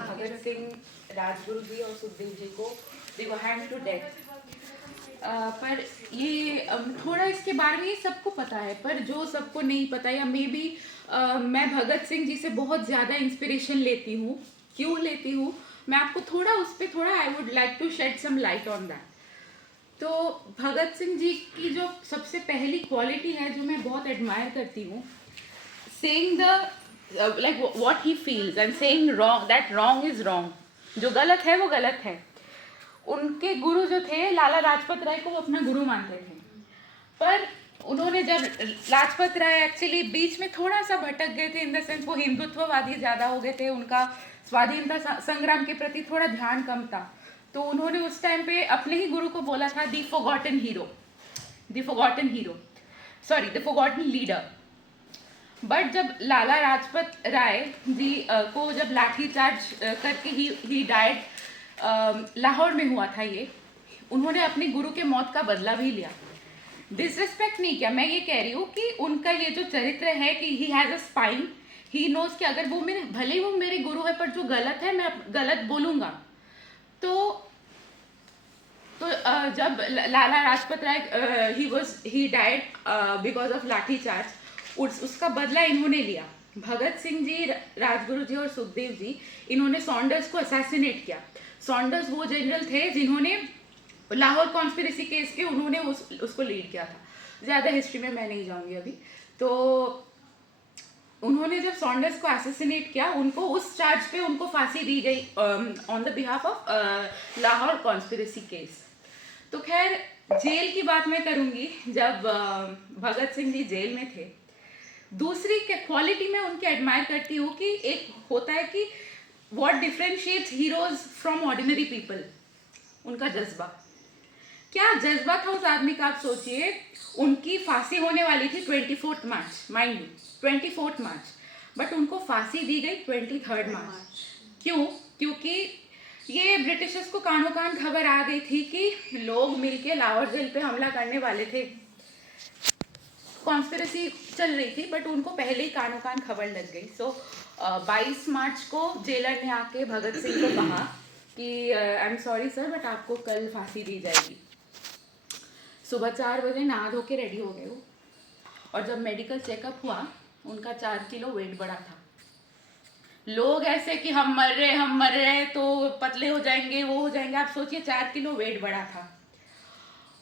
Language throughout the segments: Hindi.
भगत सिंह, राजगुरु जी और सुखदेव जी को दे वर हैंड टू डेथ। पर ये थोड़ा इसके बारे में ये सबको पता है, पर जो सबको नहीं पता या मे बी मैं भगत सिंह जी से बहुत ज़्यादा इंस्पिरेशन लेती हूँ। क्यों लेती हूँ, मैं आपको थोड़ा उस पर थोड़ा I would like to shed some light on that. तो भगत सिंह जी की जो सबसे पहली क्वालिटी है जो मैं बहुत एडमायर करती हूँ, saying the like what he feels and saying wrong that wrong is wrong, जो गलत है वो गलत है। उनके गुरु जो थे लाला लाजपत राय को वो अपना गुरु मानते थे, पर उन्होंने जब लाजपत राय एक्चुअली बीच में थोड़ा सा भटक गए थे, इन द सेंस वो हिंदुत्ववादी ज़्यादा हो गए थे, उनका स्वाधीनता संग्राम के प्रति थोड़ा ध्यान कम था, तो उन्होंने उस टाइम पे अपने ही गुरु को बोला था the forgotten hero, sorry the forgotten leader. But जब लाला लाजपत राय जी को जब लाठीचार्ज करके ही डाइड लाहौर में हुआ था, ये उन्होंने अपने गुरु के मौत का बदला भी लिया। डिसरिस्पेक्ट नहीं किया, मैं ये कह रही हूँ कि उनका ये जो चरित्र है कि he has a spine, he knows कि अगर वो मेरे, भले ही वो मेरे गुरु है, पर जो गलत है मैं गलत बोलूँगा। तो जब Lala Lajpat Rai he died because of लाठी चार्ज, उसका बदला इन्होंने लिया। भगत सिंह जी, राजगुरु जी और सुखदेव जी, इन्होंने सॉन्डर्स को असैसिनेट किया। सॉन्डर्स वो जनरल थे जिन्होंने लाहौर कॉन्स्पिरेसी केस के उन्होंने उसको लीड किया था। ज़्यादा हिस्ट्री में मैं नहीं जाऊंगी अभी। तो उन्होंने जब सॉन्डर्स को असैसिनेट किया, उनको उस चार्ज पे उनको फांसी दी गई on the behalf of Lahore conspiracy case. तो खैर जेल की बात मैं करूंगी। जब भगत सिंह जी जेल में थे, दूसरी क्वालिटी मैं उनकी एडमायर करती हूँ कि एक होता है कि what differentiates heroes from ordinary people, उनका जज्बा। क्या जज्बा था उस आदमी का, आप सोचिए। उनकी फांसी होने वाली थी 24 मार्च, माइंड यू 24 मार्च, बट उनको फांसी दी गई 23 मार्च। क्यों? क्योंकि ये ब्रिटिशर्स को कानों कान खबर आ गई थी कि लोग मिलके लाहौर जेल पे हमला करने वाले थे। कॉन्स्पिरेसी चल रही थी, बट उनको पहले ही कानों कान खबर लग गई। सो 22 मार्च को जेलर ने आके भगत सिंह को कहा कि I am sorry sir, but आपको कल फांसी दी जाएगी। सुबह 4 बजे नहा धो के रेडी हो गए वो, और जब मेडिकल चेकअप हुआ, उनका 4 किलो वेट बढ़ा था। लोग ऐसे कि हम मर रहे तो पतले हो जाएंगे, वो हो जाएंगे, आप सोचिए 4 किलो वेट बढ़ा था।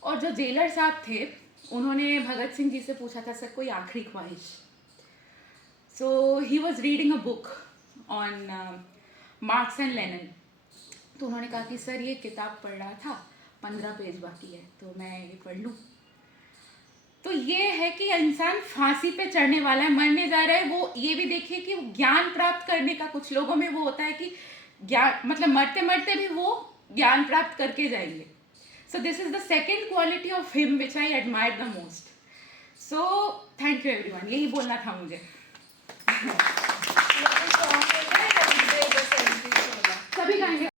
और जो जेलर साहब थे, उन्होंने भगत सिंह जी से पूछा था, सर कोई आखिरी ख्वाहिश। So he was reading a book on Marx and Lenin. तो उन्होंने कहा कि सर ये किताब पढ़ रहा था, 15 पेज बाकी है, तो मैं ये पढ़ लूँ। तो ये है कि इंसान फांसी पे चढ़ने वाला है, मरने जा रहा है। वो ये भी देखिए कि ज्ञान प्राप्त करने का, कुछ लोगों में वो होता है कि ज्ञान, मतलब मरते मरते भी वो ज्ञान प्राप्त करके जाएंगे। So this is the second quality of him which I admire the most. So thank you everyone. यही बोलना था मुझे। सभी गाएंगे।